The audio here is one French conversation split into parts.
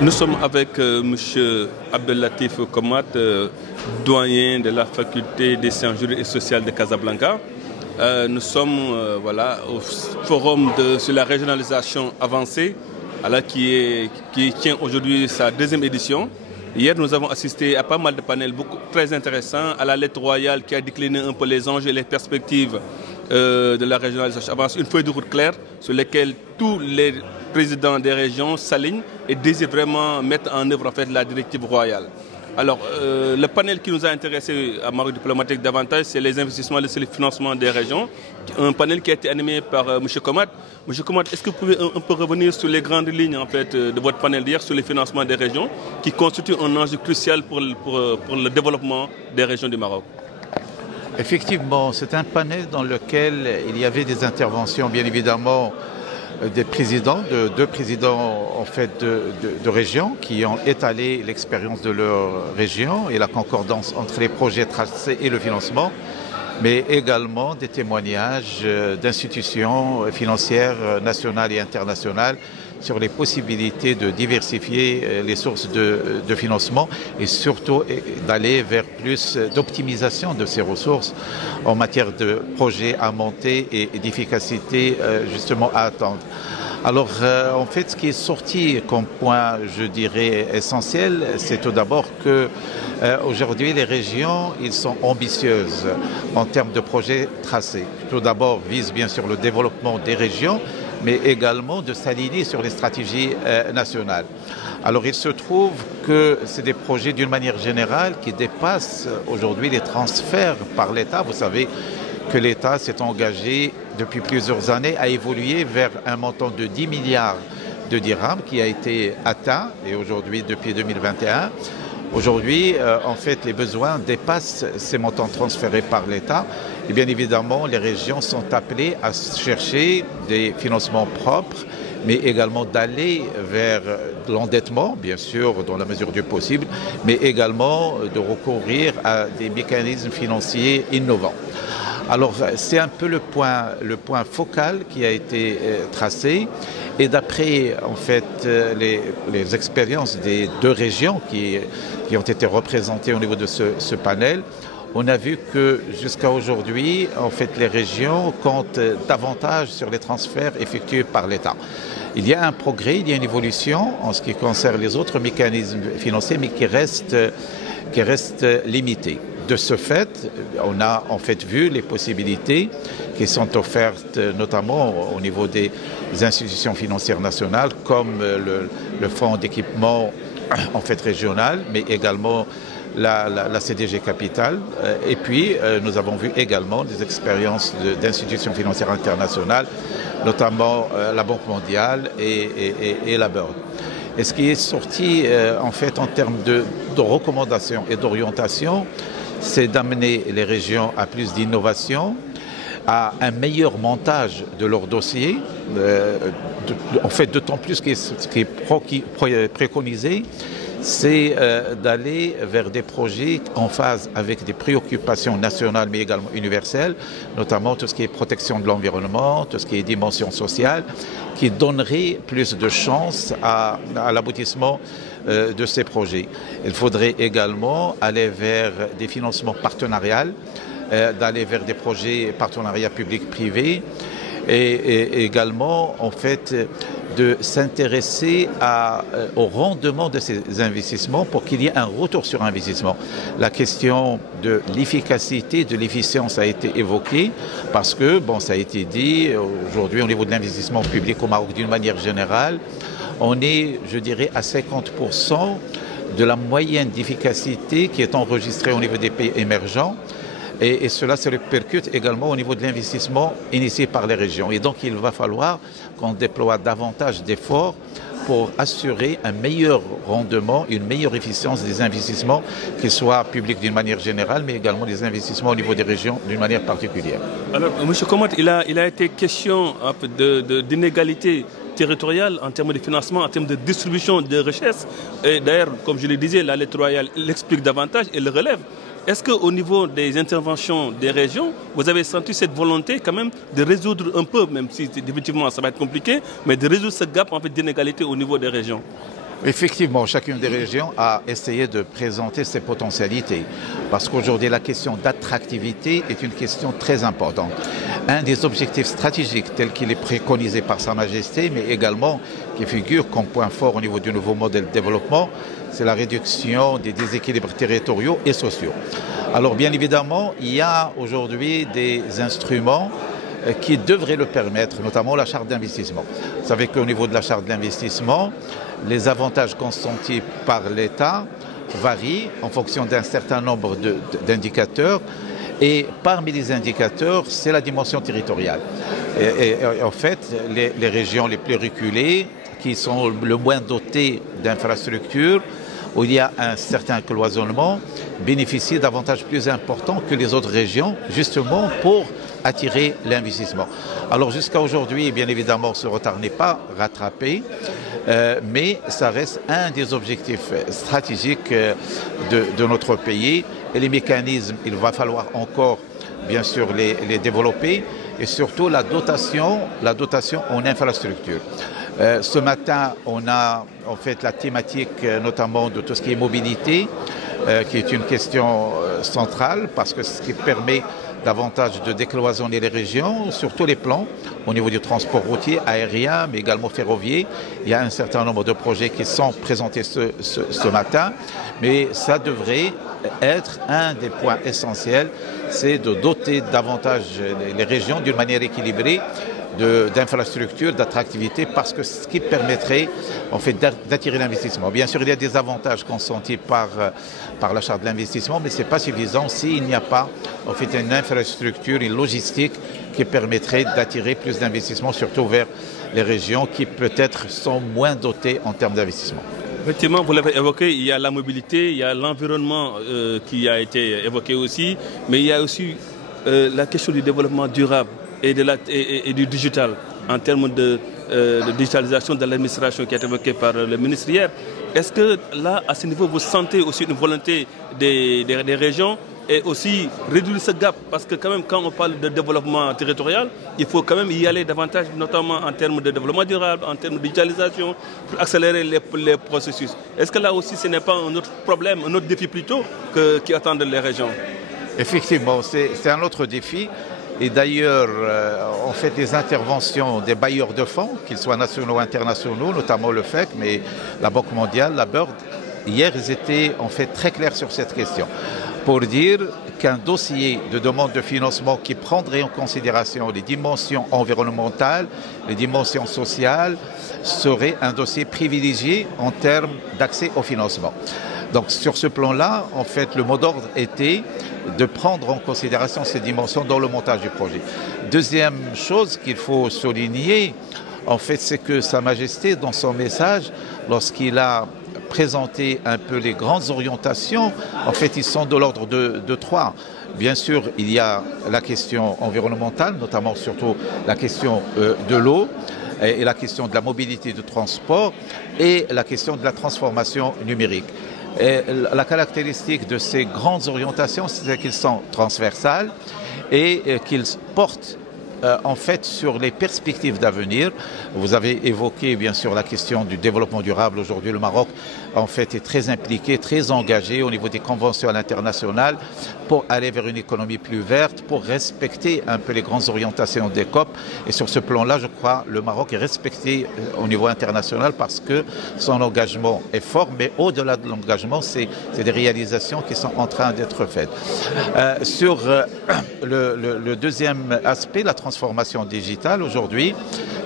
Nous sommes avec M. Abdellatif Komat, doyen de la faculté des sciences juridiques et sociales de Casablanca. Nous sommes au forum sur la régionalisation avancée qui tient aujourd'hui sa deuxième édition. Hier, nous avons assisté à pas mal de panels très intéressants, à la lettre royale qui a décliné un peu les enjeux et les perspectives de la régionalisation avancée, une feuille de route claire sur laquelle tous les présidents des régions s'alignent et désirent vraiment mettre en œuvre la directive royale. Alors, le panel qui nous a intéressé à Maroc Diplomatique davantage, c'est les investissements et le financement des régions. Un panel qui a été animé par M. Komat. M. Komat, est-ce que vous pouvez un peu revenir sur les grandes lignes de votre panel d'hier sur le financement des régions, qui constitue un enjeu crucial pour le développement des régions du Maroc? Effectivement, c'est un panel dans lequel il y avait des interventions, bien évidemment, des présidents, deux présidents de régions qui ont étalé l'expérience de leur région et la concordance entre les projets tracés et le financement, mais également des témoignages d'institutions financières nationales et internationales sur les possibilités de diversifier les sources de financement et surtout d'aller vers plus d'optimisation de ces ressources en matière de projets à monter et d'efficacité justement à attendre. Alors, en fait, ce qui est sorti comme point, je dirais, essentiel, c'est tout d'abord que aujourd'hui, les régions, ils sont ambitieuses en termes de projets tracés. Tout d'abord, visent bien sûr le développement des régions, mais également de s'aligner sur les stratégies nationales. Alors, il se trouve que c'est des projets d'une manière générale qui dépassent aujourd'hui les transferts par l'État. Vous savez que l'État s'est engagé depuis plusieurs années à évoluer vers un montant de 10 milliards de dirhams qui a été atteint, et aujourd'hui, depuis 2021, aujourd'hui, en fait, les besoins dépassent ces montants transférés par l'État. Et bien évidemment, les régions sont appelées à chercher des financements propres, mais également d'aller vers l'endettement, bien sûr, dans la mesure du possible, mais également de recourir à des mécanismes financiers innovants. Alors, c'est un peu le point focal qui a été tracé. Et d'après, en fait, les expériences des deux régions qui ont été représentées au niveau de ce panel, on a vu que jusqu'à aujourd'hui, en fait, les régions comptent davantage sur les transferts effectués par l'État. Il y a un progrès, il y a une évolution en ce qui concerne les autres mécanismes financiers, mais qui reste limité. De ce fait, on a en fait vu les possibilités qui sont offertes notamment au niveau des institutions financières nationales comme le fonds d'équipement en fait régional, mais également la CDG Capital. Et puis, nous avons vu également des expériences d'institutions financières internationales, notamment la Banque mondiale et la BERD. Et ce qui est sorti en fait en termes de recommandations et d'orientation, c'est d'amener les régions à plus d'innovation, à un meilleur montage de leurs dossiers. En fait, d'autant plus que ce qui est préconisé, c'est d'aller vers des projets en phase avec des préoccupations nationales mais également universelles, notamment tout ce qui est protection de l'environnement, tout ce qui est dimension sociale, qui donnerait plus de chances à l'aboutissement de ces projets. Il faudrait également aller vers des financements partenariaux, d'aller vers des projets partenariats publics-privés et également en fait de s'intéresser au rendement de ces investissements pour qu'il y ait un retour sur investissement. La question de l'efficacité, de l'efficience a été évoquée parce que, bon, ça a été dit, aujourd'hui au niveau de l'investissement public au Maroc d'une manière générale, on est, je dirais, à 50% de la moyenne d'efficacité qui est enregistrée au niveau des pays émergents. Et cela se répercute également au niveau de l'investissement initié par les régions. Et donc, il va falloir qu'on déploie davantage d'efforts pour assurer un meilleur rendement, une meilleure efficience des investissements, qu'ils soient publics d'une manière générale, mais également des investissements au niveau des régions d'une manière particulière. Alors, M. Komat, il a été question d'inégalité territoriale en termes de financement, en termes de distribution de richesses. Et d'ailleurs, comme je le disais, la lettre royale l'explique davantage et le relève. Est-ce qu'au niveau des interventions des régions, vous avez senti cette volonté quand même de résoudre un peu, même si effectivement ça va être compliqué, mais de résoudre ce gap en fait d'inégalité au niveau des régions? Effectivement, chacune des régions a essayé de présenter ses potentialités parce qu'aujourd'hui, la question d'attractivité est une question très importante. Un des objectifs stratégiques tel qu'il est préconisé par Sa Majesté, mais également qui figure comme point fort au niveau du nouveau modèle de développement, c'est la réduction des déséquilibres territoriaux et sociaux. Alors bien évidemment, il y a aujourd'hui des instruments qui devraient le permettre, notamment la charte d'investissement. Vous savez qu'au niveau de la charte d'investissement, les avantages consentis par l'État varient en fonction d'un certain nombre d'indicateurs. Et parmi les indicateurs, c'est la dimension territoriale. Et en fait, les régions les plus reculées, qui sont le moins dotées d'infrastructures, où il y a un certain cloisonnement, bénéficient d'avantages plus importants que les autres régions, justement pour attirer l'investissement. Alors jusqu'à aujourd'hui, bien évidemment, ce retard n'est pas rattrapé, mais ça reste un des objectifs stratégiques de notre pays. Et les mécanismes, il va falloir encore, bien sûr, les développer, et surtout la dotation en infrastructure. Ce matin, on a en fait la thématique notamment de tout ce qui est mobilité, qui est une question centrale parce que ce qui permet davantage de décloisonner les régions sur tous les plans, au niveau du transport routier, aérien, mais également ferroviaire. Il y a un certain nombre de projets qui sont présentés ce matin, mais ça devrait être un des points essentiels, c'est de doter davantage les régions d'une manière équilibrée d'infrastructures, d'attractivité, parce que ce qui permettrait en fait d'attirer l'investissement. Bien sûr, il y a des avantages consentis par la charte de l'investissement, mais ce n'est pas suffisant s'il n'y a pas en fait une infrastructure, une logistique qui permettrait d'attirer plus d'investissements, surtout vers les régions qui peut-être sont moins dotées en termes d'investissement. Effectivement, vous l'avez évoqué, il y a la mobilité, il y a l'environnement qui a été évoqué aussi, mais il y a aussi la question du développement durable et du digital en termes de digitalisation de l'administration qui a été évoquée par le ministre hier. Est-ce que là, à ce niveau, vous sentez aussi une volonté des régions et aussi réduire ce gap? Parce que quand même, quand on parle de développement territorial, il faut quand même y aller davantage, notamment en termes de développement durable, en termes de digitalisation, pour accélérer les processus. Est-ce que là aussi, ce n'est pas un autre problème, un autre défi plutôt qui attendent les régions? Effectivement, c'est un autre défi. Et d'ailleurs, on fait des interventions des bailleurs de fonds, qu'ils soient nationaux ou internationaux, notamment le FEC, mais la Banque mondiale, la BIRD. Hier, ils étaient en fait très clairs sur cette question, pour dire qu'un dossier de demande de financement qui prendrait en considération les dimensions environnementales, les dimensions sociales, serait un dossier privilégié en termes d'accès au financement. Donc sur ce plan-là, en fait, le mot d'ordre était de prendre en considération ces dimensions dans le montage du projet. Deuxième chose qu'il faut souligner, en fait, c'est que Sa Majesté, dans son message, lorsqu'il a présenté un peu les grandes orientations, en fait, ils sont de l'ordre de trois. Bien sûr, il y a la question environnementale, notamment surtout la question de l'eau, et la question de la mobilité de transport, et la question de la transformation numérique. Et la caractéristique de ces grandes orientations, c'est qu'elles sont transversales et qu'ils portent en fait sur les perspectives d'avenir. Vous avez évoqué bien sûr la question du développement durable. Aujourd'hui, le Maroc en fait est très impliqué, très engagé au niveau des conventions à l'international pour aller vers une économie plus verte, pour respecter un peu les grandes orientations des COP. Et sur ce plan-là, je crois, le Maroc est respecté au niveau international parce que son engagement est fort, mais au-delà de l'engagement, c'est des réalisations qui sont en train d'être faites. Sur le deuxième aspect, la transformation digitale, aujourd'hui,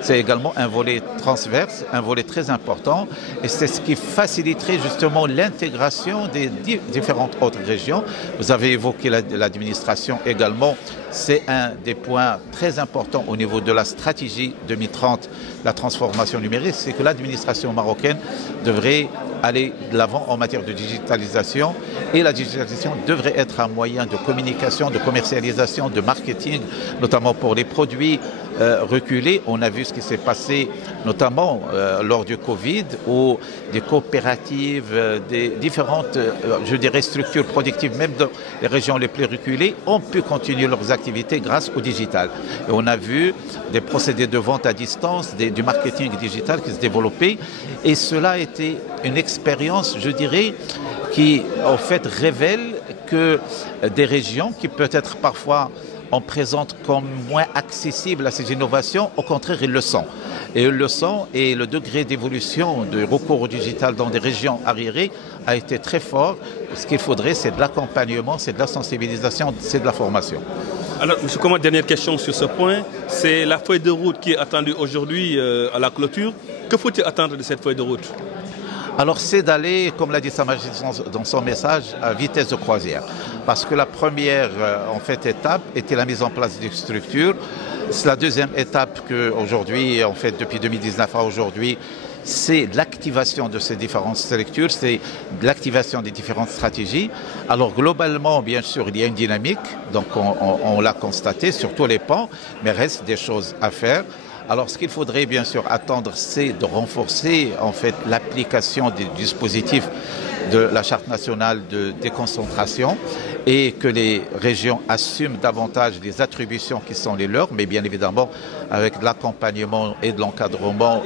c'est également un volet transverse, un volet très important, et c'est ce qui faciliterait justement l'intégration des différentes autres régions. Vous avez évoqué l'administration également, c'est un des points très importants au niveau de la stratégie 2030, la transformation numérique, c'est que l'administration marocaine devrait aller de l'avant en matière de digitalisation, et la digitalisation devrait être un moyen de communication, de commercialisation, de marketing, notamment pour les produits reculer. On a vu ce qui s'est passé notamment lors du Covid, où des coopératives, des différentes, je dirais, structures productives, même dans les régions les plus reculées, ont pu continuer leurs activités grâce au digital. Et on a vu des procédés de vente à distance, du marketing digital qui se développaient. Et cela a été une expérience, je dirais, qui en fait révèle que des régions qui peut-être parfois on présente comme moins accessibles à ces innovations, au contraire ils le sont. Et ils le sont, et le degré d'évolution du recours au digital dans des régions arriérées a été très fort. Ce qu'il faudrait, c'est de l'accompagnement, c'est de la sensibilisation, c'est de la formation. Alors, M. Comat, dernière question sur ce point. C'est la feuille de route qui est attendue aujourd'hui à la clôture. Que faut-il attendre de cette feuille de route? Alors c'est d'aller, comme l'a dit Sa Majesté dans son message, à vitesse de croisière. Parce que la première en fait, étape était la mise en place des structures. C'est la deuxième étape qu'aujourd'hui, en fait, depuis 2019 à aujourd'hui, c'est l'activation de ces différentes structures, c'est l'activation des différentes stratégies. Alors globalement, bien sûr, il y a une dynamique, donc on l'a constaté sur tous les pans, mais reste des choses à faire. Alors, ce qu'il faudrait bien sûr attendre, c'est de renforcer en fait l'application des dispositifs de la Charte nationale de déconcentration et que les régions assument davantage les attributions qui sont les leurs, mais bien évidemment avec l'accompagnement et de l'encadrement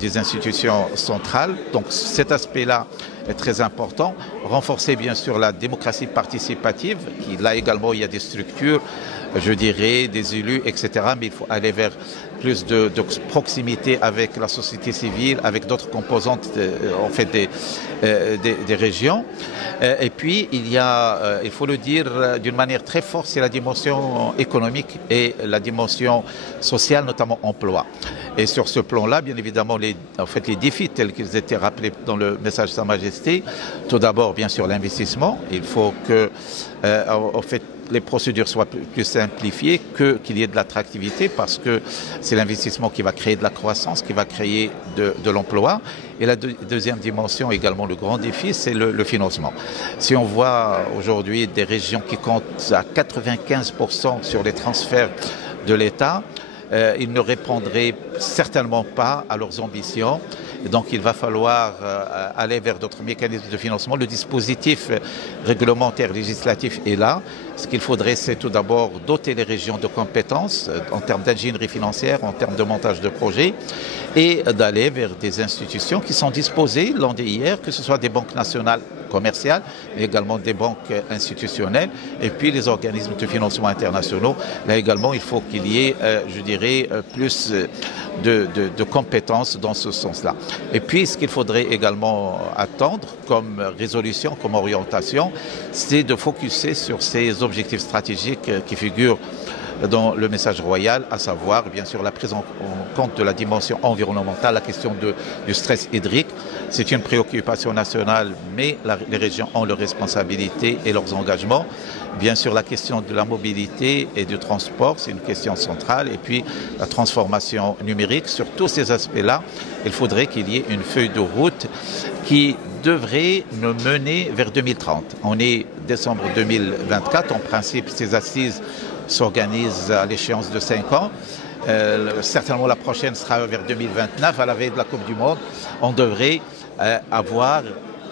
des institutions centrales. Donc, cet aspect-là est très important. Renforcer bien sûr la démocratie participative, qui là également il y a des structures, je dirais, des élus, etc. Mais il faut aller vers plus de proximité avec la société civile, avec d'autres composantes en fait des régions. Et puis il faut le dire d'une manière très forte, c'est la dimension économique et la dimension sociale, notamment emploi. Et sur ce plan-là, bien évidemment, les défis tels qu'ils étaient rappelés dans le message de Sa Majesté, tout d'abord, bien sûr, l'investissement. Il faut que, en fait, les procédures soient plus simplifiées, qu'il y ait de l'attractivité, parce que c'est l'investissement qui va créer de la croissance, qui va créer de l'emploi. Et la deuxième dimension, également le grand défi, c'est le financement. Si on voit aujourd'hui des régions qui comptent à 95% sur les transferts de l'État, ils ne répondraient certainement pas à leurs ambitions. Et donc il va falloir aller vers d'autres mécanismes de financement. Le dispositif réglementaire législatif est là. Ce qu'il faudrait, c'est tout d'abord doter les régions de compétences en termes d'ingénierie financière, en termes de montage de projets, et d'aller vers des institutions qui sont disposées, l'ont dit hier, que ce soit des banques nationales commerciales, mais également des banques institutionnelles, et puis les organismes de financement internationaux. Là également, il faut qu'il y ait, je dirais, plus de compétences dans ce sens-là. Et puis, ce qu'il faudrait également attendre comme résolution, comme orientation, c'est de focuser sur ces objectifs stratégiques qui figurent dans le message royal, à savoir bien sûr la prise en compte de la dimension environnementale, la question du stress hydrique. C'est une préoccupation nationale, mais les régions ont leurs responsabilités et leurs engagements. Bien sûr, la question de la mobilité et du transport, c'est une question centrale. Et puis, la transformation numérique, sur tous ces aspects-là, il faudrait qu'il y ait une feuille de route qui devrait nous mener vers 2030. On est décembre 2024. En principe, ces assises s'organisent à l'échéance de 5 ans. Certainement, la prochaine sera vers 2029, à la veille de la Coupe du Monde. On devrait avoir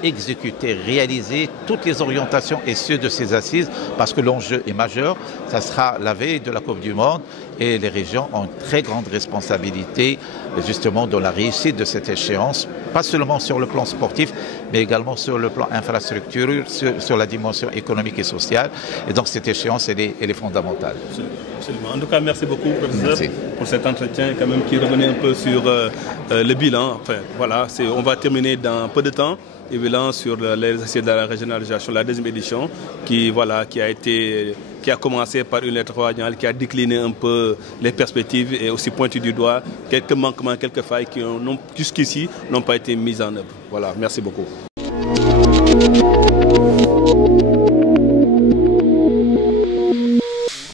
exécuter, réaliser toutes les orientations et ceux de ces assises, parce que l'enjeu est majeur. Ça sera la veille de la Coupe du Monde et les régions ont une très grande responsabilité justement dans la réussite de cette échéance, pas seulement sur le plan sportif, mais également sur le plan infrastructure, sur la dimension économique et sociale. Et donc cette échéance, elle est fondamentale. Absolument. En tout cas, merci beaucoup, professeur, pour cet entretien quand même qui revenait un peu sur le bilan. Enfin, voilà, on va terminer dans peu de temps. Et bilan sur les assises de la régionalisation, la deuxième édition, qui a commencé par une lettre royale, qui a décliné un peu les perspectives et aussi pointé du doigt quelques manquements, quelques failles qui jusqu'ici n'ont pas été mises en œuvre. Voilà, merci beaucoup.